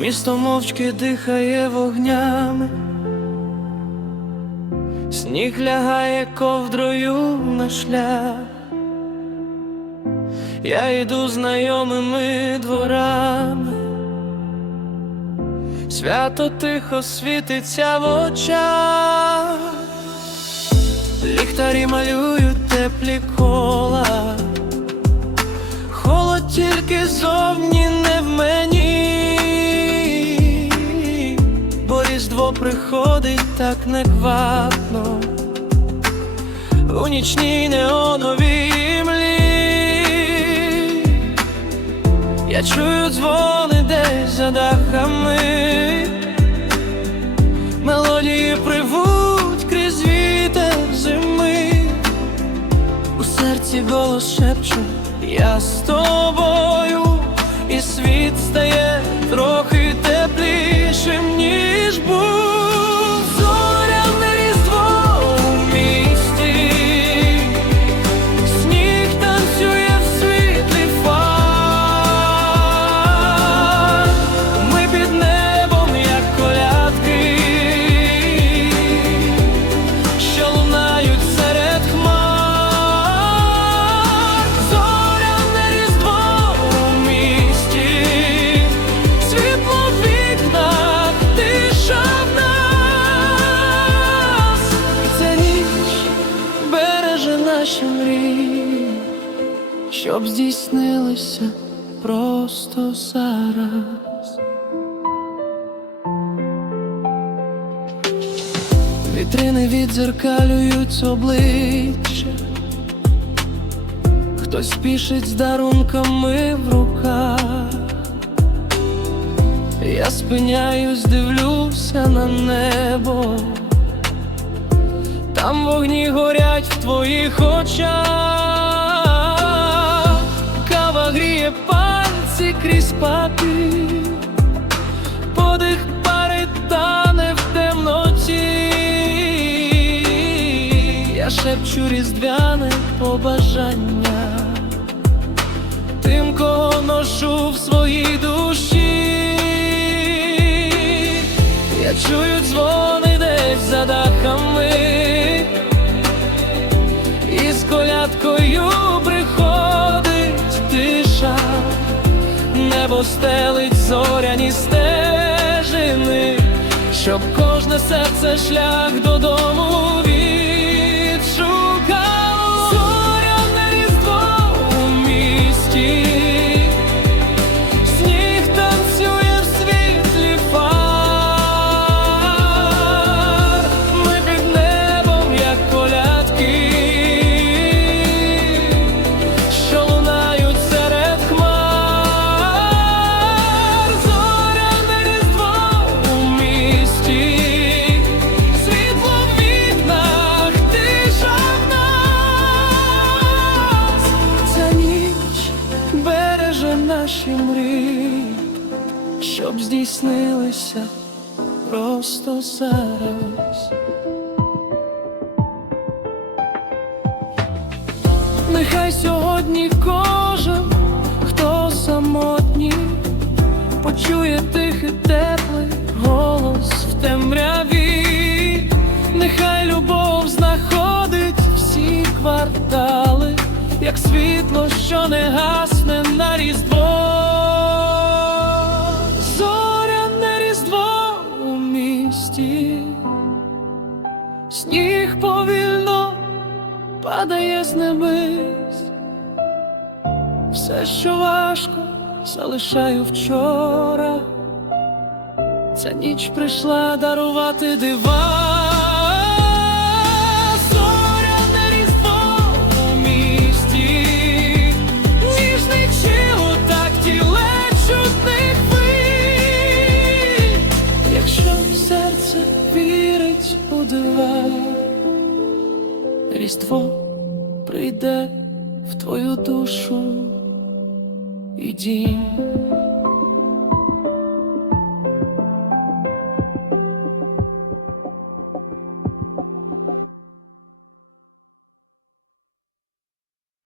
Місто мовчки дихає вогнями, сніг лягає ковдрою на шлях. Я йду знайомими дворами, свято тихо світиться в очах, ліхтарі малюють теплі кола, холод тільки зовні не в мені, приходить так неквапно. У нічній неоновій імлі. Я чую дзвони десь за дахами, мелодії привуть крізь вітер зими, у серці голос шепче, я з тобою, щоб здійснилися просто зараз. Вітрини відзеркалюють обличчя, хтось спішить з дарунками в руках. Я спиняюсь, дивлюся на небо. Там вогні горять в твоїх очах, пальці крізь папір, подих пари тане в темноті. Я шепчу різдвяне побажання тим, кого ношу в своїй душі. Я чую дзвони небо стелить зоряні стежини, щоб кожне серце шлях додому щоб здійснилися просто зараз. Нехай сьогодні кожен, хто самотній, почує тихий теплий голос в темряві, нехай любов знаходить всі квартали, як світло, що не гасне падає з небес, все, що важко, залишаю вчора. Ця ніч прийшла дарувати дива. Різдво прийде в твою душу і дім.